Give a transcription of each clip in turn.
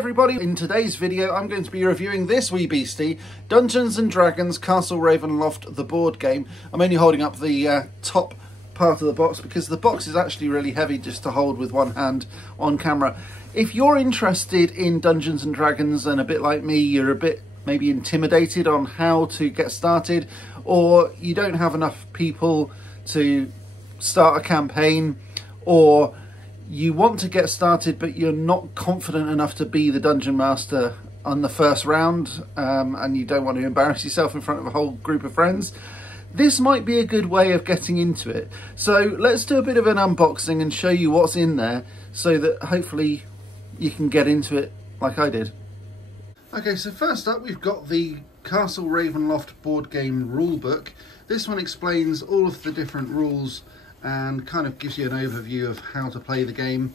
everybody, in today's video I'm going to be reviewing this wee beastie, Dungeons & Dragons Castle Ravenloft the board game. I'm only holding up the top part of the box because the box is actually really heavy just to hold with one hand on camera. If you're interested in Dungeons & Dragons and a bit like me, you're a bit maybe intimidated on how to get started, or you don't have enough people to start a campaign, or you want to get started but you're not confident enough to be the dungeon master on the first round, and you don't want to embarrass yourself in front of a whole group of friends, this might be a good way of getting into it. So let's do a bit of an unboxing and show you what's in there so that hopefully you can get into it like I did. Okay, so first up we've got the Castle Ravenloft Board Game rulebook. This one explains all of the different rules and kind of gives you an overview of how to play the game.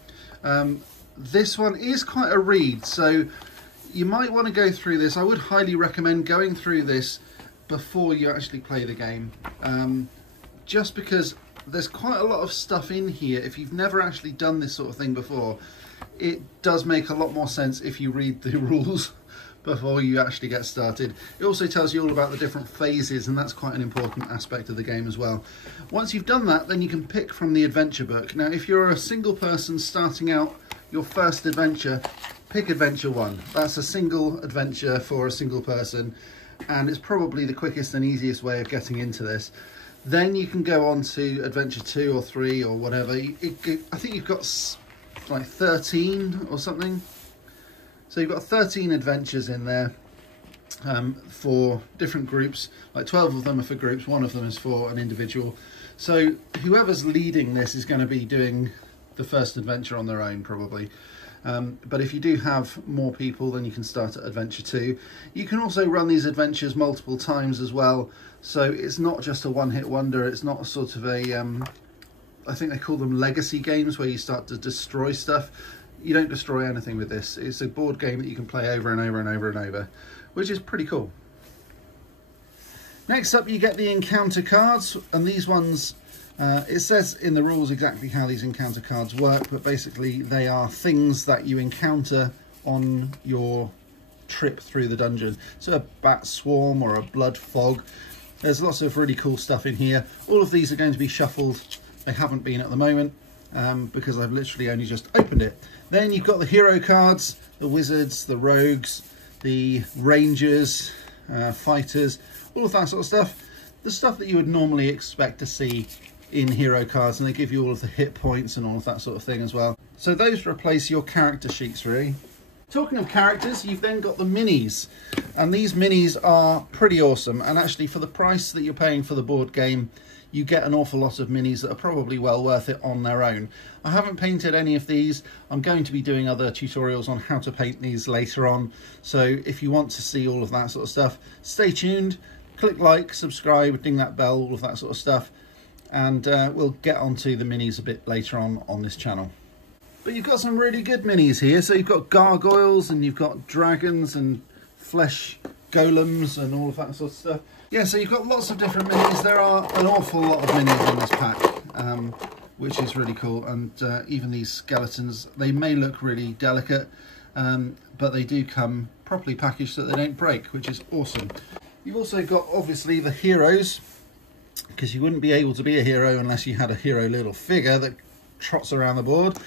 This one is quite a read, so you might want to go through this. I would highly recommend going through this before you actually play the game, just because there's quite a lot of stuff in here. If you've never actually done this sort of thing before, it does make a lot more sense if you read the rules before you actually get started. It also tells you all about the different phases, and that's quite an important aspect of the game as well. Once you've done that, then you can pick from the adventure book. Now, if you're a single person starting out your first adventure, pick adventure 1. That's a single adventure for a single person, and it's probably the quickest and easiest way of getting into this. Then you can go on to adventure 2 or 3 or whatever. I think you've got like 13 or something. So you've got 13 adventures in there for different groups. Like 12 of them are for groups, 1 of them is for an individual. So whoever's leading this is going to be doing the first adventure on their own probably. But if you do have more people, then you can start at adventure 2. You can also run these adventures multiple times as well. So it's not just a one-hit wonder. It's not a sort of a, I think they call them legacy games, where you start to destroy stuff. You don't destroy anything with this. It's a board game that you can play over and over and over and over, which is pretty cool. Next up, you get the encounter cards, and these ones, it says in the rules exactly how these encounter cards work, but basically they are things that you encounter on your trip through the dungeon. So a bat swarm or a blood fog. There's lots of really cool stuff in here. All of these are going to be shuffled. They haven't been at the moment, because I've literally only just opened it. Then you've got the hero cards, the wizards, the rogues, the rangers, fighters, all of that sort of stuff. The stuff that you would normally expect to see in hero cards, and they give you all of the hit points and all of that sort of thing as well. So those replace your character sheets, really. Talking of characters, you've then got the minis, and these minis are pretty awesome, and actually for the price that you're paying for the board game, you get an awful lot of minis that are probably well worth it on their own. I haven't painted any of these. I'm going to be doing other tutorials on how to paint these later on. So if you want to see all of that sort of stuff, stay tuned, click like, subscribe, ding that bell, all of that sort of stuff. And we'll get onto the minis a bit later on this channel. But you've got some really good minis here. So you've got gargoyles, and you've got dragons and flesh golems and all of that sort of stuff. Yeah, so you've got lots of different minis. There are an awful lot of minis in this pack, which is really cool. And even these skeletons, they may look really delicate, but they do come properly packaged so that they don't break, which is awesome. You've also got, obviously, the heroes, because you wouldn't be able to be a hero unless you had a hero little figure that trots around the board.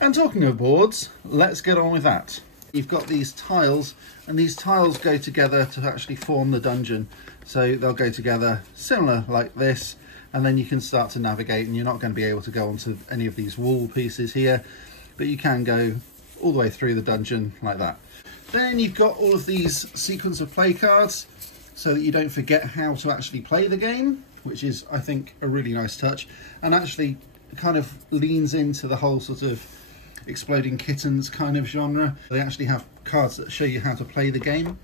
And talking of boards, let's get on with that. You've got these tiles, and these tiles go together to actually form the dungeon. So they'll go together similar like this, and then you can start to navigate, and you're not going to be able to go onto any of these wall pieces here, but you can go all the way through the dungeon like that. Then you've got all of these sequence of play cards so that you don't forget how to actually play the game, which is, I think, a really nice touch, and actually kind of leans into the whole sort of exploding kittens kind of genre. They actually have cards that show you how to play the game.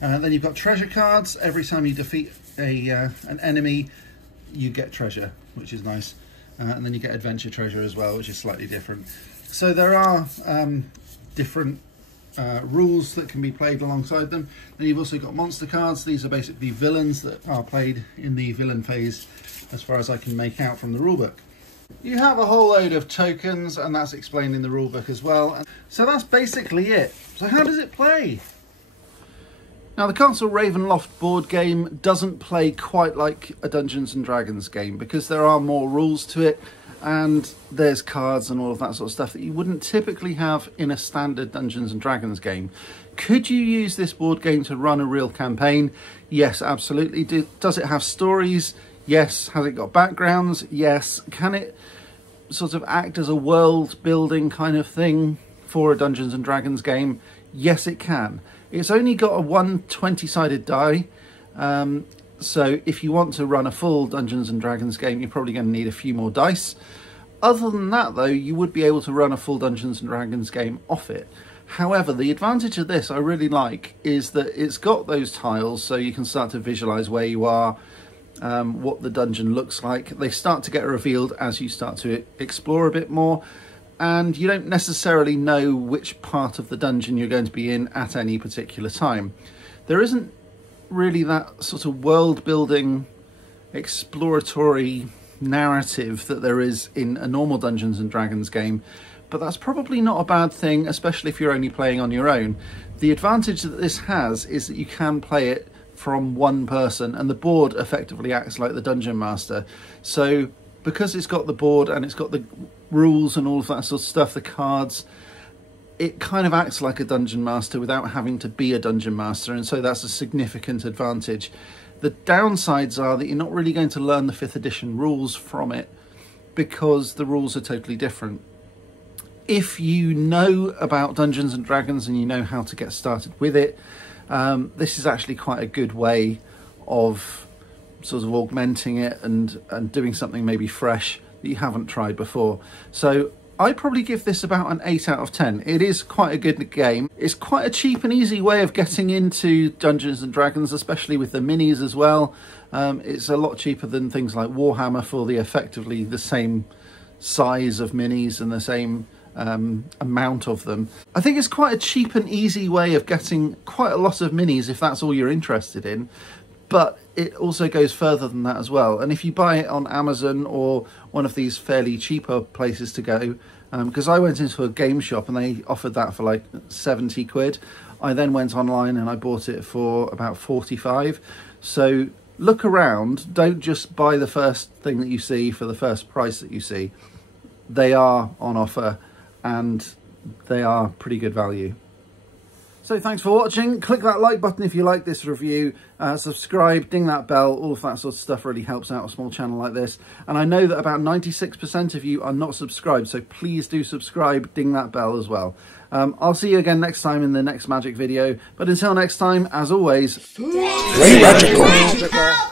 Then you've got treasure cards. Every time you defeat an enemy, you get treasure, which is nice. And then you get adventure treasure as well, which is slightly different. So there are different rules that can be played alongside them. Then you've also got monster cards. These are basically villains that are played in the villain phase, as far as I can make out from the rulebook. You have a whole load of tokens, and that's explained in the rulebook as well. So that's basically it. So how does it play? Now, the Castle Ravenloft board game doesn't play quite like a Dungeons and Dragons game because there are more rules to it, and there's cards and all of that sort of stuff that you wouldn't typically have in a standard Dungeons and Dragons game. Could you use this board game to run a real campaign? Yes, absolutely. Does it have stories? Yes. Has it got backgrounds? Yes. Can it sort of act as a world building kind of thing for a Dungeons and Dragons game? Yes, it can. It's only got a 120-sided die, so if you want to run a full Dungeons and Dragons game, you're probably going to need a few more dice. Other than that, though, you would be able to run a full Dungeons and Dragons game off it. However, the advantage of this I really like is that it's got those tiles, so you can start to visualise where you are, what the dungeon looks like. They start to get revealed as you start to explore a bit more, and you don't necessarily know which part of the dungeon you're going to be in at any particular time. There isn't really that sort of world building, exploratory narrative that there is in a normal Dungeons and Dragons game, but that's probably not a bad thing, especially if you're only playing on your own. The advantage that this has is that you can play it from one person, and the board effectively acts like the dungeon master. So because it's got the board and it's got the rules and all of that sort of stuff, the cards, it kind of acts like a dungeon master without having to be a dungeon master, and so that's a significant advantage. The downsides are that you're not really going to learn the 5th edition rules from it because the rules are totally different. If you know about Dungeons and Dragons and you know how to get started with it, this is actually quite a good way of sort of augmenting it and doing something maybe fresh that you haven't tried before. So I'd probably give this about an 8 out of 10. It is quite a good game. It's quite a cheap and easy way of getting into Dungeons and Dragons, especially with the minis as well. It's a lot cheaper than things like Warhammer for the effectively the same size of minis and the same amount of them. I think it's quite a cheap and easy way of getting quite a lot of minis if that's all you're interested in. But it also goes further than that as well. And if you buy it on Amazon or one of these fairly cheaper places to go, because I went into a game shop and they offered that for like 70 quid. I then went online and I bought it for about 45. So look around, don't just buy the first thing that you see for the first price that you see. They are on offer and they are pretty good value. So thanks for watching. Click that like button if you like this review, subscribe, ding that bell, all of that sort of stuff really helps out a small channel like this. And I know that about 96% of you are not subscribed, so please do subscribe, ding that bell as well. I'll see you again next time in the next magic video, but until next time, as always, stay magical.